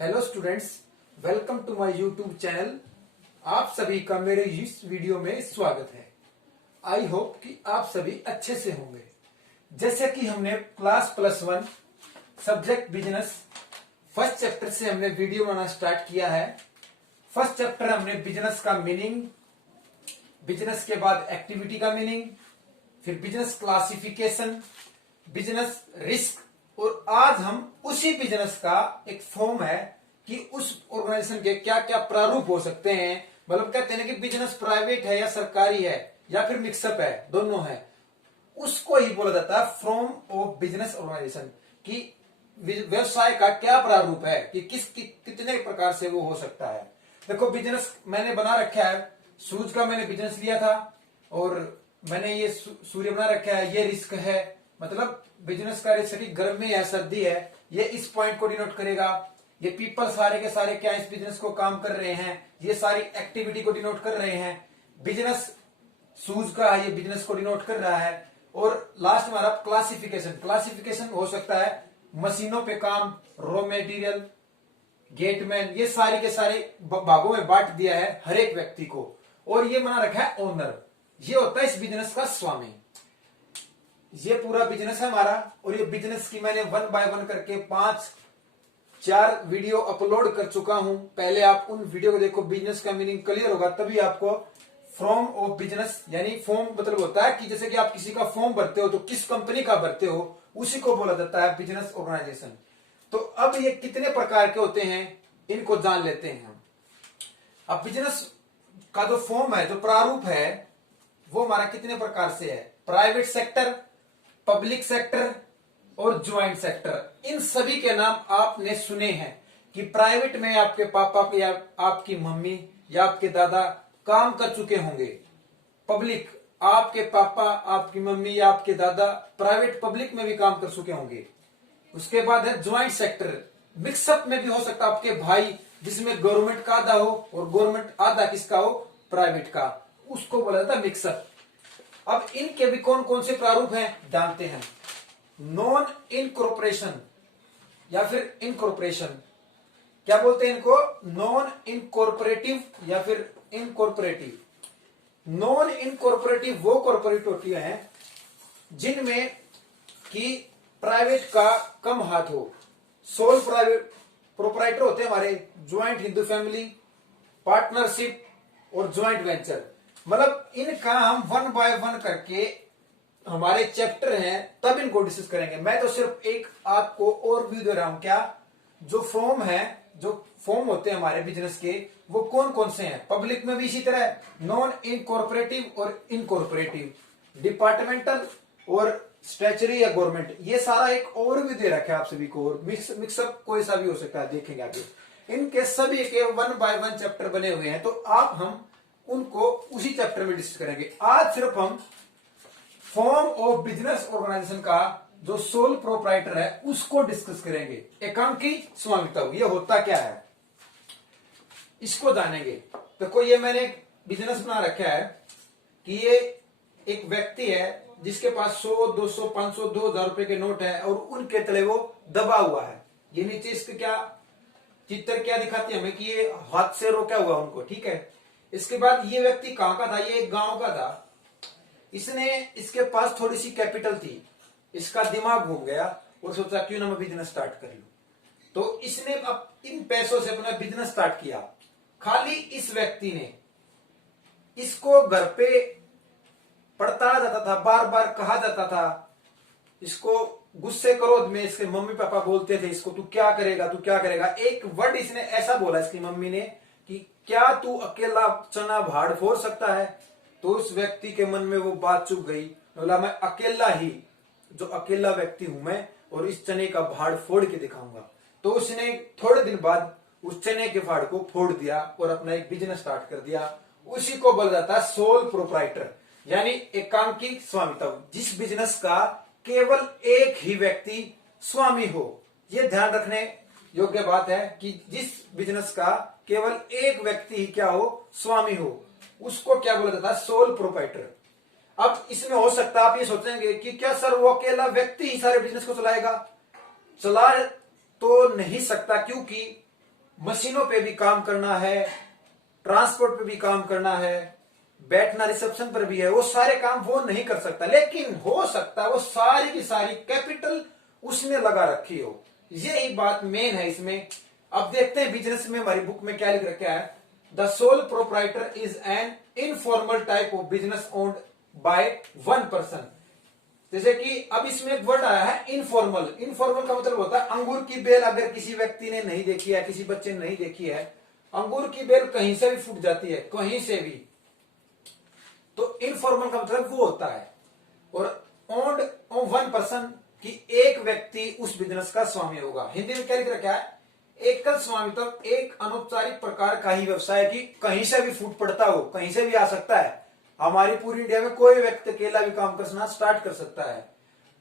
Hello students, welcome to my YouTube channel. आप सभी का मेरे इस वीडियो में स्वागत है। आई होप कि आप सभी अच्छे से होंगे। जैसे कि हमने class +1 subject business first chapter से हमने वीडियो बनाना स्टार्ट किया है। फर्स्ट चैप्टर हमने बिजनेस का मीनिंग, बिजनेस के बाद एक्टिविटी का मीनिंग, फिर बिजनेस क्लासिफिकेशन, बिजनेस रिस्क, और आज हम उसी बिजनेस का एक फॉर्म है कि उस ऑर्गेनाइजेशन के क्या क्या प्रारूप हो सकते हैं। मतलब कहते हैं कि बिजनेस प्राइवेट है या सरकारी है या फिर मिक्सअप है, दोनों है, उसको ही बोला जाता है फॉर्म ऑफ बिजनेस ऑर्गेनाइजेशन। कि व्यवसाय का क्या प्रारूप है, कि कितने प्रकार से वो हो सकता है। देखो, बिजनेस मैंने बना रखा है, शूज का मैंने बिजनेस लिया था, और मैंने ये सूर्य बना रखा है, ये रिस्क है। मतलब बिजनेस का रिस्क की गर्मी है, सर्दी है, ये इस पॉइंट को डिनोट करेगा। ये पीपल सारे के सारे क्या इस बिजनेस को काम कर रहे हैं, ये सारी एक्टिविटी को डिनोट कर रहे हैं। बिजनेस शूज का ये बिजनेस को डिनोट कर रहा है। और लास्ट में हमारा क्लासिफिकेशन। क्लासिफिकेशन हो सकता है मशीनों पे काम, रॉ मटेरियल, गेटमैन, ये सारे के सारे भागों में बांट दिया है हर एक व्यक्ति को। और ये बना रखा है ओनर, ये होता है इस बिजनेस का स्वामी। ये पूरा बिजनेस है हमारा, और ये बिजनेस की मैंने 1 बाय 1 करके 5-4 वीडियो अपलोड कर चुका हूं। पहले आप उन वीडियो को देखो, बिजनेस का मीनिंग क्लियर होगा, तभी आपको फॉर्म ऑफ बिजनेस, यानी फॉर्म मतलब होता है कि जैसे कि आप किसी का फॉर्म भरते हो तो किस कंपनी का भरते हो, उसी को बोला जाता है बिजनेस ऑर्गेनाइजेशन। तो अब ये कितने प्रकार के होते हैं, इनको जान लेते हैं हम। अब बिजनेस का जो फॉर्म है, जो प्रारूप है, वो हमारा कितने प्रकार से है। प्राइवेट सेक्टर, पब्लिक सेक्टर और ज्वाइंट सेक्टर। इन सभी के नाम आपने सुने हैं कि प्राइवेट में आपके पापा या आपकी मम्मी या आपके दादा काम कर चुके होंगे। पब्लिक, आपके पापा, आपकी मम्मी या आपके दादा प्राइवेट पब्लिक में भी काम कर चुके होंगे। उसके बाद है ज्वाइंट सेक्टर। मिक्सअप में भी हो सकता है आपके भाई, जिसमें गवर्नमेंट का आधा हो और गवर्नमेंट आधा किसका हो, प्राइवेट का, उसको बोला जाता है मिक्सअप। अब इनके भी कौन कौन से प्रारूप हैं जानते हैं। नॉन इनकॉर्पोरेशन या फिर इनकॉर्पोरेशन, क्या बोलते हैं इनको, नॉन इनकॉर्पोरेटिव या फिर इनकॉर्पोरेटिव। नॉन इनकॉर्पोरेटिव वो कॉर्पोरेट होती है जिनमें कि प्राइवेट का कम हाथ हो। सोल प्राइवेट प्रोपराइटर होते हैं हमारे, ज्वाइंट हिंदू फैमिली, पार्टनरशिप और ज्वाइंट वेंचर। मतलब इनका हम 1 बाय 1 करके हमारे चैप्टर हैं, तब इनको डिस्कस करेंगे। मैं तो सिर्फ एक आपको ओवरव्यू दे रहा हूं। क्या जो फॉर्म है, जो फॉर्म होते हैं हमारे बिजनेस के, वो कौन कौन से हैं। पब्लिक में भी इसी तरह नॉन इनकॉर्पोरेटिव और इनकॉर्पोरेटिव, डिपार्टमेंटल और स्टैचुरी या गवर्नमेंट, ये सारा एक ओवरव्यू दे रखा है आप सभी को। और मिक्सअप कोई सा भी हो सकता है, देखेंगे आगे। इनके सभी के 1 बाय 1 चैप्टर बने हुए हैं, तो आप हम उनको उसी चैप्टर में डिस्कस करेंगे। आज सिर्फ हम फॉर्म ऑफ बिजनेस ऑर्गेनाइजेशन का जो सोल प्रोप्राइटर है उसको डिस्कस करेंगे। एकांकी स्वामित्व ये होता क्या है, इसको जानेंगे। देखो, ये मैंने एक बिजनेस बना रखा है कि ये एक व्यक्ति है जिसके पास 100, 200, 500, 2000 रुपए के नोट है, और उनके तले वो दबा हुआ है। ये नीचे इसके क्या चित्र क्या दिखाती है हमें कि ये हाथ से रोका हुआ उनको, ठीक है। इसके बाद ये व्यक्ति कहां का था, ये एक गांव का था। इसने, इसके पास थोड़ी सी कैपिटल थी, इसका दिमाग घूम गया और सोचा क्यों ना मैं बिजनेस स्टार्ट कर लूं। तो इसने अब इन पैसों से अपना बिजनेस स्टार्ट किया। खाली इस व्यक्ति ने, इसको घर पे पड़ताड़ा जाता था, बार बार कहा जाता था, इसको गुस्से क्रोध में इसके मम्मी पापा बोलते थे इसको, तू क्या करेगा, तू क्या करेगा। एक वर्ड इसने ऐसा बोला इसकी मम्मी ने कि क्या तू अकेला चना भाड़ फोड़ सकता है। तो उस व्यक्ति के मन में वो बात चुभ गई, बोला मैं अकेला ही, जो अकेला व्यक्ति हूं मैं, और इस चने का भाड़ फोड़ के दिखाऊंगा। तो उसने थोड़े दिन बाद उस चने के फाड़ को फोड़ दिया और अपना एक बिजनेस स्टार्ट कर दिया। उसी को बोला जाता है सोल प्रोप्राइटर, यानी एकांकी स्वामित्व। जिस बिजनेस का केवल एक ही व्यक्ति स्वामी हो, यह ध्यान रखने योग्य बात है कि जिस बिजनेस का केवल एक व्यक्ति ही क्या हो, स्वामी हो, उसको क्या बोला जाता है, सोल प्रोप्राइटर। अब इसमें हो सकता है आप ये सोचेंगे कि क्या सर वो अकेला व्यक्ति ही सारे बिजनेस को चलाएगा। चला तो नहीं सकता, क्योंकि मशीनों पे भी काम करना है, ट्रांसपोर्ट पे भी काम करना है, बैठना रिसेप्शन पर भी है, वो सारे काम वो नहीं कर सकता, लेकिन हो सकता है वो सारी की सारी कैपिटल उसने लगा रखी हो। यही बात मेन है इसमें। अब देखते हैं बिजनेस में हमारी बुक में क्या लिख रखा है। The sole proprietor is an informal type of business owned by one person. जैसे कि अब इसमें एक वर्ड आया है इनफॉर्मल। इनफॉर्मल का मतलब होता है अंगूर की बेल अगर किसी व्यक्ति ने नहीं देखी है, किसी बच्चे ने नहीं देखी है, अंगूर की बेल कहीं से भी फूट जाती है, कहीं से भी। तो इनफॉर्मल का मतलब वो होता है। और ओन्ड वन पर्सन कि एक व्यक्ति उस बिजनेस का स्वामी होगा। हिंदी में क्या लिख रखा है, एकल स्वामित्व एक अनौपचारिक प्रकार का ही व्यवसाय की कहीं से भी फूट पड़ता हो, कहीं से भी आ सकता है। हमारी पूरी इंडिया में कोई व्यक्ति अकेला भी काम करना स्टार्ट कर सकता है,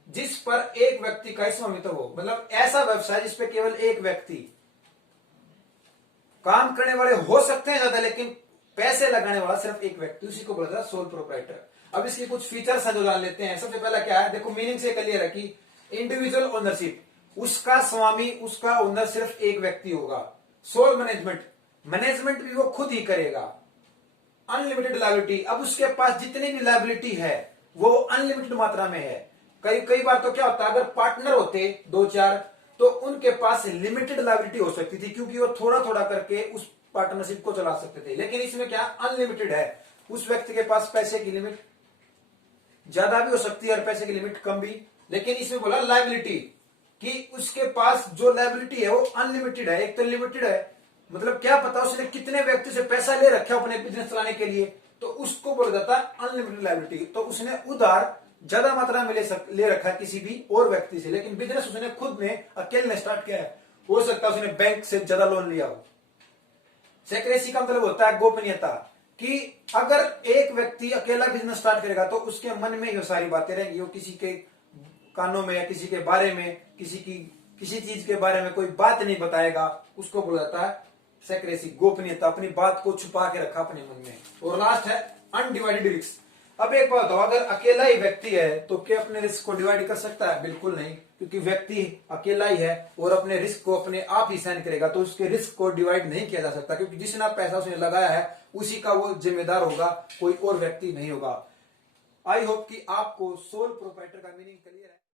जिस पर एक व्यक्ति का ही स्वामित्व हो। मतलब ऐसा व्यवसाय जिसपे केवल एक व्यक्ति, काम करने वाले हो सकते हैं ज्यादा, लेकिन पैसे लगाने वाला सिर्फ एक व्यक्ति, उसी को बोला जाता है सोल प्रोप्राइटर। अब इसके कुछ फीचर्स है जो जान लेते हैं। सबसे पहला क्या है, देखो मीनिंग से क्लियर है कि इंडिविजुअल ओनरशिप, उसका स्वामी, उसका ओनर सिर्फ एक व्यक्ति होगा। सोल मैनेजमेंट, मैनेजमेंट भी वो खुद ही करेगा। अनलिमिटेड लायबिलिटी, अब उसके पास जितनी भी लायबिलिटी है वो अनलिमिटेड मात्रा में है। कई बार तो क्या होता है, अगर पार्टनर होते दो चार तो उनके पास लिमिटेड लायबिलिटी हो सकती थी, क्योंकि वो थोड़ा थोड़ा करके उस पार्टनरशिप को चला सकते थे। लेकिन इसमें क्या अनलिमिटेड है, उस व्यक्ति के पास पैसे की लिमिट ज्यादा भी हो सकती है और पैसे की लिमिट कम भी। लेकिन इसमें बोला लायबिलिटी कि उसके पास जो लायबिलिटी है वो अनलिमिटेड है। एक तो लिमिटेड है, मतलब क्या पता उसने कितने व्यक्ति से पैसा ले रखा अपने बिजनेस चलाने के लिए, तो उसको बोला जाता है अनलिमिटेड लायबिलिटी। तो उसने उधार ज्यादा मात्रा में ले रखा किसी भी और व्यक्ति से, लेकिन बिजनेस उसने खुद ने अकेले स्टार्ट किया है। हो सकता है उसने बैंक से ज्यादा लोन लिया हो। सेक्रेसी का मतलब होता है गोपनीयता, कि अगर एक व्यक्ति अकेला बिजनेस स्टार्ट करेगा तो उसके मन में ये सारी बातें रहेंगी, वो किसी के कानों में या किसी के बारे में, किसी चीज के बारे में कोई बात नहीं बताएगा, उसको बोला जाता है सेक्रेसी, गोपनीयता, अपनी बात को छुपा के रखा अपने मन में। और लास्ट है अनडिवाइडेड रिस्क। अब एक बात हो, अगर अकेला ही व्यक्ति है तो क्या अपने रिस्क को डिवाइड कर सकता है? बिल्कुल नहीं, क्योंकि व्यक्ति अकेला ही है और अपने रिस्क को अपने आप ही सहन करेगा, तो उसके रिस्क को डिवाइड नहीं किया जा सकता, क्योंकि जितना पैसा उसने लगाया है उसी का वो जिम्मेदार होगा, कोई और व्यक्ति नहीं होगा। आई होप कि आपको सोल प्रोप्राइटर का मीनिंग क्लियर है।